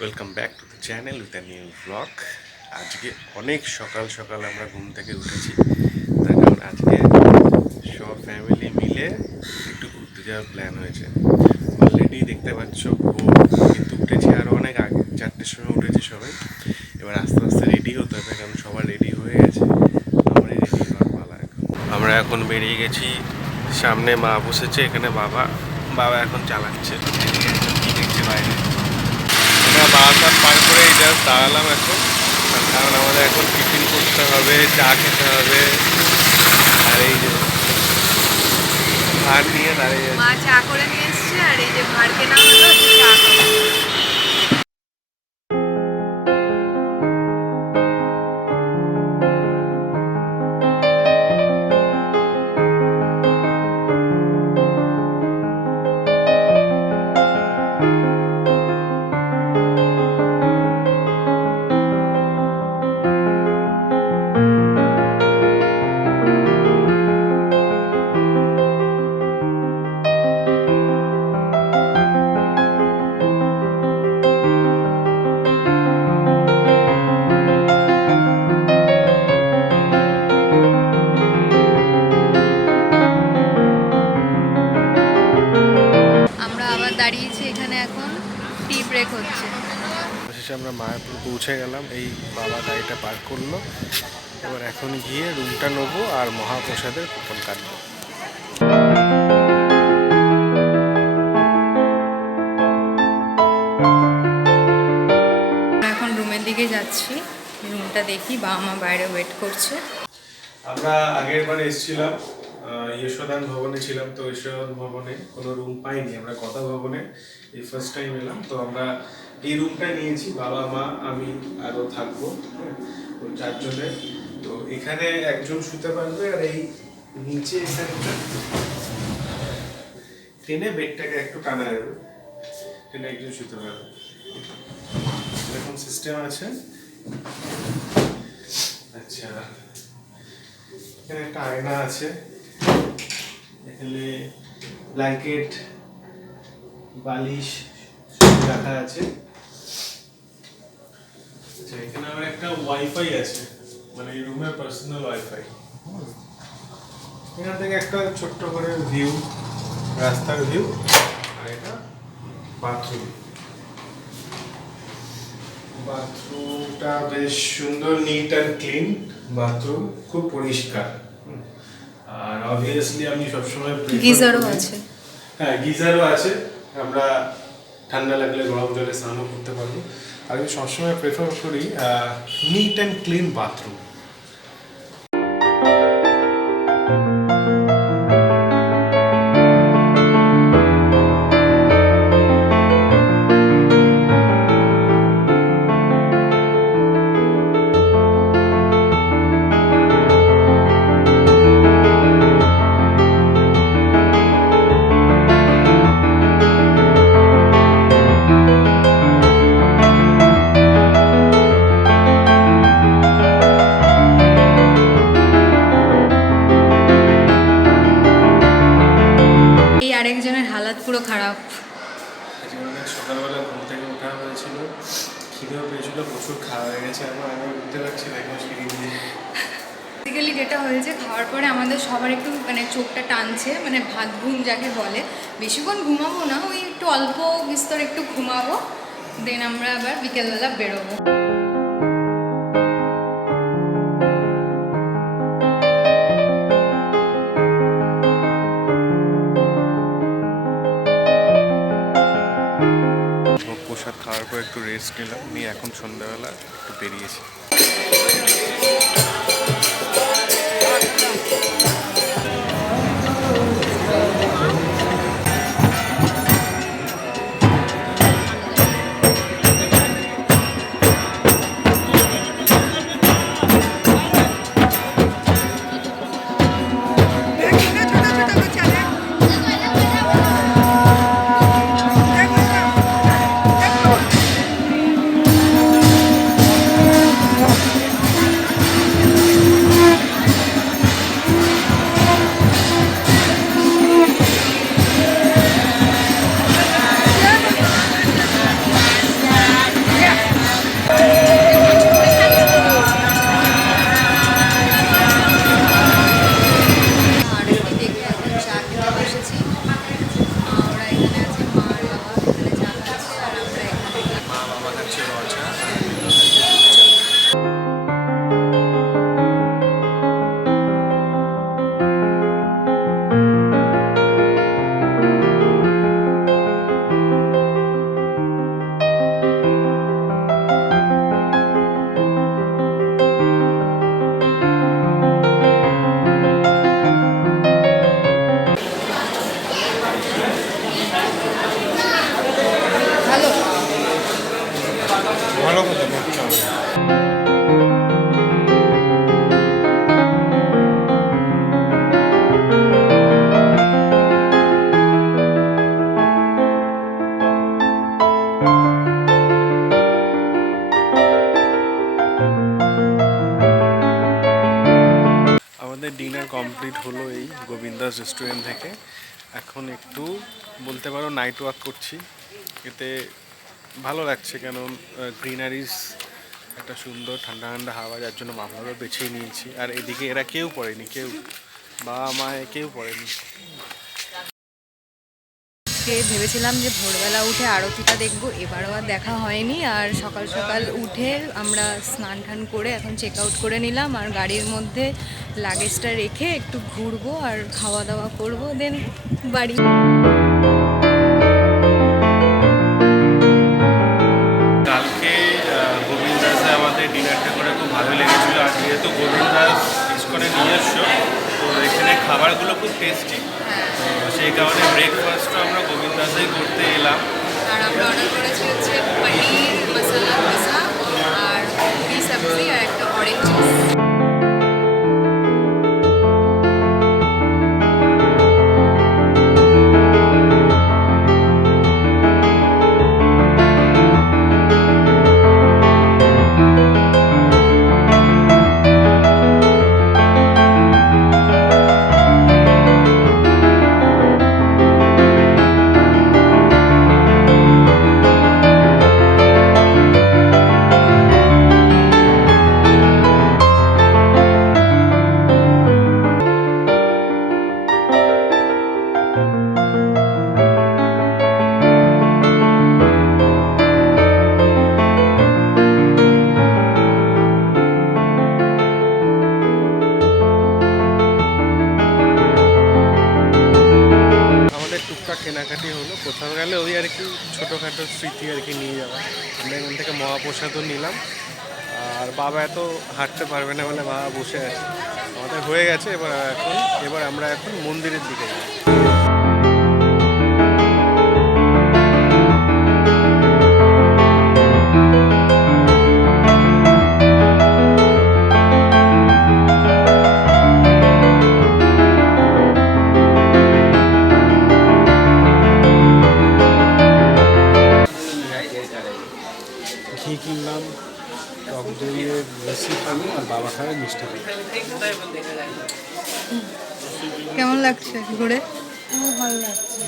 Welcome back to the channel with a new blog. আজকে অনেক সকাল সকাল আমরা ঘুম থেকে উঠেছি, তার কারণ আজকে সব ফ্যামিলি মিলে একটু ঘুরতে যাওয়ার প্ল্যান হয়েছে। অলরেডি দেখতে পাচ্ছ কিন্তু উঠেছি আরও অনেক আগে, 4টের সময় উঠেছি সবাই। এবার আস্তে আস্তে রেডি হতে হবে, কারণ সবার রেডি হয়ে গেছে, আমরা রেডি হওয়ার পালা এখন। আমরা এখন বেরিয়ে গেছি, সামনে মা বসেছে, এখানে বাবা এখন চালাচ্ছে, কি দেখছে বাইরে। বারাসাত পার করে জাস্ট দাঁড়ালাম এখন, কারণ আমাদের এখন টিফিন করতে হবে, চা খেতে হবে। আর এই যে ভাত নিয়ে দাঁড়িয়ে মা চা করে নিয়ে এসছে, আর এই যে ভাত কেনা হলো, চা খাবো। দাঁড়িয়েছি এখানে, এখন টি ব্রেক হচ্ছে। শেষে আমরা মায়াপুর পৌঁছে গেলাম, এই বাবা গাড়িটা পার্ক করলো। এবার এখন গিয়ে রুমটা নেবো আর মহাপ্রসাদের কুপন কাটবো। এখন রুমের দিকে যাচ্ছি, রুমটা দেখি, বাবা মা বাইরে ওয়েট করছে। আমরা আগের বার এসেছিলাম, যশোদান ভবনে ছিলাম, তো যশোদান ভবনে কোনো রুম পাইনি, আমরা কথা ভবনে এই ফার্স্ট টাইম এলাম। তো আমরা এই রুমটা নিয়েছি, বাবা মা আমি আরও থাকবো, ওই 4 জনের। তো এখানে একজন শুতে পারবে, আর এই নিচে এখানটা টেনে বেডটাকে একটু টানা যাবে, টেনে একজন শুতে পারবে, এরকম সিস্টেম আছে। আচ্ছা, এখানে একটা আয়না আছে, এখানে ব্ল্যাঙ্কেট বালিশ রাখা আছে। আচ্ছা, এখানে আবার একটা ওয়াইফাই আছে, মানে এই রুমের পার্সোনাল ওয়াইফাই। এখান থেকে একটা ছোট্ট করে ভিউ, রাস্তার ভিউ। আর এটা বাথরুম, বাথরুমটা বেশ সুন্দর, নিট অ্যান্ড ক্লিন বাথরুম, খুব পরিষ্কার। আর অবভিয়াসলি আমি সবসময় গিজারও আছে। হ্যাঁ, গিজারও আছে, আমরা ঠান্ডা লাগলে গরম জলে স্নানও করতে পারবো। আর আমি সবসময় প্রেফার করি নিট অ্যান্ড ক্লিন বাথরুম। আরেকজনের হালাত পুরো খারাপ। সকালবেলা ঘুম থেকে ওঠা হয়েছিল, খিদেও পেয়েছিল, প্রচুর খাওয়া হয়ে গেছে, আমি বুঝতে পারছি না এখন সিঁড়ি দিয়ে। বেসিক্যালি যেটা হয়েছে, খাওয়ার পরে আমাদের সবার একটু চোখটা টানছে, ভাত ঘুম যাকে বলে। বেশিক্ষণ ঘুমাবো না, ওই একটু অল্প বিস্তর একটু ঘুমাবো, দেন আমরা আবার বিকেলবেলা বেরোবো। প্রসাদ খাওয়ার পর একটু রেস্ট নিলাম, নিয়ে এখন সন্ধ্যাবেলা একটু বেরিয়েছি। আমাদের ডিনার কমপ্লিট হলো এই গোবিন্দাস রেস্টুরেন্ট থেকে। এখন একটু বলতে পারো নাইট ওয়াক করছি, এতে ভালো লাগছে, কারণ গ্রিনারিস একটা সুন্দর ঠান্ডা ঠান্ডা হাওয়া, যার জন্য মামলারও বেছেই নিয়েছি। আর এদিকে এরা কেউ পড়েনি, কেউ বাবা মায়ে কেউ পড়েনি। ভেবেছিলাম যে ভোরবেলা উঠে আরতিটা দেখবো, এবারও আর দেখা হয়নি। আর সকাল সকাল উঠে আমরা স্নান টান করে এখন চেক আউট করে নিলাম, আর গাড়ির মধ্যে লাগেজটা রেখে একটু ঘুরবো আর খাওয়া দাওয়া করবো, দেন বাড়ি। কালকে গোবিন্দাসে আমাদের ডিনারটা করে খুব ভালো লেগেছিল। আর যেহেতু গোবিন্দাস ইস্কনে নিজস্ব, তো এখানে খাবারগুলো খুব টেস্টি, তো সেই কারণে ব্রেকফাস্টও আমরা গোবিন্দাসেই করতে এলাম। আর আমরা অর্ডার করেছি হচ্ছে পনির মশলা দোসা আর পুরি সবজি আর একটা অরেঞ্জ জুস। টুকটাক কেনাকাটি হলো, কোথাও গেলে ওই আর কি ছোটোখাটো স্মৃতি আর কি নিয়ে যাওয়া। আমরা এখান থেকে মহাপ্রসাদও নিলাম। আর বাবা এত হাঁটতে পারবে না বলে বাবা বসে আছে। আমাদের হয়ে গেছে, এবার আমরা এখন মন্দিরের দিকে যাই। ঘি কিনলাম, টক দইয়ে লস্যি খাবো, আর বাবা খাবে মিষ্টি দই। কেমন লাগছে ঘুরে? ভালো লাগছে।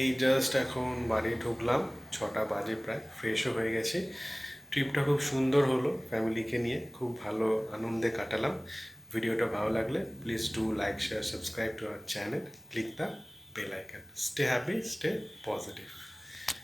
এই জাস্ট এখন বাড়ি ঢুকলাম, 6টা বাজে প্রায়, ফ্রেশও হয়ে গেছি। ট্রিপটা খুব সুন্দর হলো, ফ্যামিলিকে নিয়ে খুব ভালো আনন্দে কাটালাম। ভিডিওটা ভালো লাগলে please do like, share, subscribe to our channel, click the bell icon. Stay happy, stay positive.